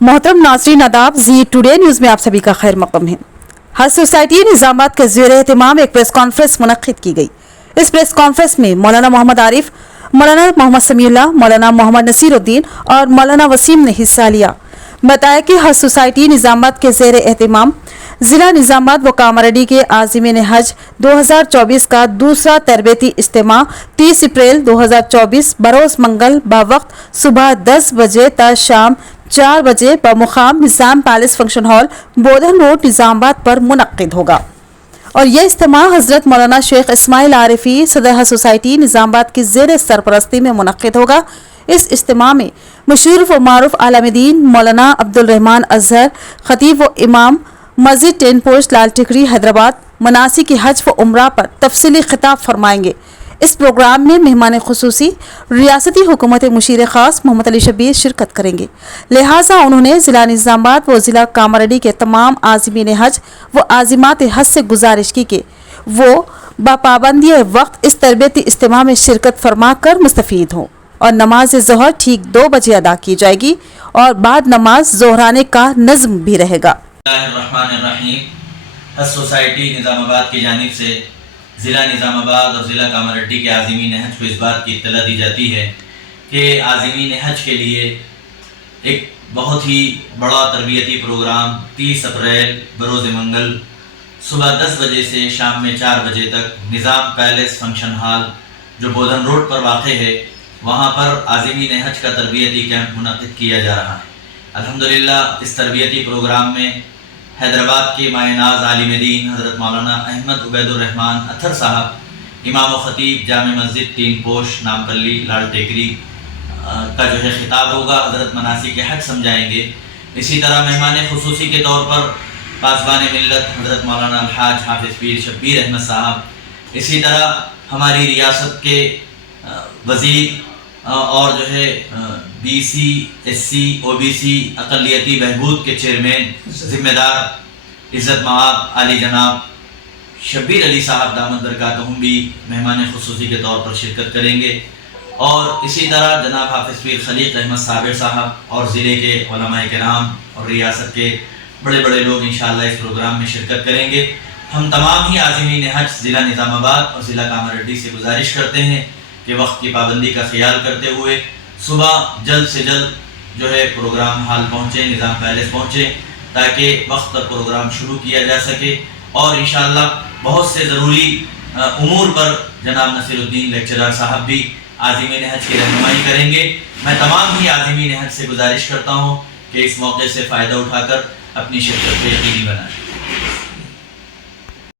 मोहतरम नाज़रीन आदाब, जी टुडे न्यूज़ में आप सभी का खैर मक़दम है। हज सोसाइटी निज़ामाबाद के ज़ेर एहतमाम एक प्रेस कॉन्फ्रेंस मुनक़्क़िद की गई। इस प्रेस कॉन्फ्रेंस में मौलाना मोहम्मद आरिफ, मौलाना मोहम्मद समीउल्लाह, मौलाना मोहम्मद नसीरुद्दीन और मौलाना वसीम ने हिस्सा लिया। बताया कि हज सोसाइटी निज़ामाबाद के ज़ेर एहतमाम ज़िला निज़ामाबाद व कामारेड्डी के आज़िमीन हज 2024 का दूसरा तरबेती इज्तिमा 30 अप्रैल 2024 बरोज़ मंगल बवक्त सुबह 10 बजे ta शाम 4 बजे बमुकाम निज़ाम पैलेस फंक्शन हॉल बोधन रोड निज़ामाबाद पर मुनक़्क़िद होगा और यह इज्तिमा हज़रत मौलाना शेख इस्माइल आरिफी सदर हज सोसाइटी निज़ामाबाद की ज़ेर सरपरस्ती में मुनक़्क़िद होगा। इस इज्तिमा में मशहूर व मारूफ आलमदीन मौलाना अब्दुल रहमान अज़हर खतीब व इमाम मस्जिद 10 पोस्ट लाल टिकरी हैदराबाद मनासिक हज व उम्रा पर तफसीली खिताब फरमाएंगे। इस प्रोग्राम में मेहमान खुसूसी रियासती हुकूमत मुशीर ख़ास मोहम्मद अली शबीर शिरकत करेंगे। लिहाजा उन्होंने ज़िला निज़ामाबाद व ज़िला कामारेड्डी के तमाम आज़िमीन हज व आज़िमात हज से गुजारिश की कि वो बापाबंदी वक्त इस तरबियती इज्तिमा में शिरकत फरमा कर मुस्तफ़ीद हों और नमाज ज़ोहर ठीक 2 बजे अदा की जाएगी और बाद नमाज ज़ोहराने का नज़्म भी रहेगा। हज सोसाइटी निज़ामाबाद की जानिब से ज़िला निज़ामाबाद और ज़िला कामारेड्डी के आज़िमीन हज को इस बात की इत्तला दी जाती है कि आज़िमीन हज के लिए एक बहुत ही बड़ा तरबियती प्रोग्राम 30 अप्रैल बरोज़ मंगल सुबह 10 बजे से शाम में 4 बजे तक निज़ाम पैलेस फंक्शन हॉल जो बोधन रोड पर वाक़ है वहाँ पर आज़िमीन हज का तरबियती कैंप मुनक़्क़िद किया जा रहा है। अल्हम्दुलिल्लाह इस तरबियती प्रोग्राम में हैदराबाद के मायनाज आलिम दीन हज़रत मौलाना अहमद उबैदुर्रहमान अत्थर साहब, इमाम व ख़तीब जामे मस्जिद 3 पोस्ट नामपल्ली लाल टेकरी का जो है ख़िताब होगा, हज़रत मनासिक हज समझाएंगे। इसी तरह मेहमान खुसूसी के तौर पर पासबान मिल्लत हज़रत मौलाना अलहाज हाफिज़ पीर शब्बीर अहमद साहब, इसी तरह हमारी रियासत के वज़ीर और जो है BC SC OBC अक़लियती बहबूद के चेयरमैन ज़िम्मेदार इज़्ज़त मआब आली जनाब शब्बीर अली साहब दामद बरकातहुम भी मेहमान खुसूसी के तौर पर शिरकत करेंगे। और इसी तरह जनाब हाफिज़ पीर खलीक अहमद साबिर साहब और ज़िले के उलमाए किराम और रियासत के बड़े बड़े लोग इंशाअल्लाह इस प्रोग्राम में शिरकत करेंगे। हम तमाम ही आज़िमीन हज ज़िला निज़ामाबाद और ज़िला कामारेड्डी से गुजारिश करते हैं कि वक्त की पाबंदी का ख्याल करते हुए सुबह जल्द से जल्द जो है प्रोग्राम हॉल पहुँचे, निज़ाम पैलेस पहुँचे ताकि वक्त पर प्रोग्राम शुरू किया जा सके। और इंशाअल्लाह बहुत से ज़रूरी उमूर पर जनाब नसीरुद्दीन लेक्चरर साहब भी आज़िमीन हज की रहनुमाई करेंगे। मैं तमाम ही आज़िमीन हज से गुजारिश करता हूँ कि इस मौके से फ़ायदा उठाकर अपनी शिरकत को यकीनी बनाएं।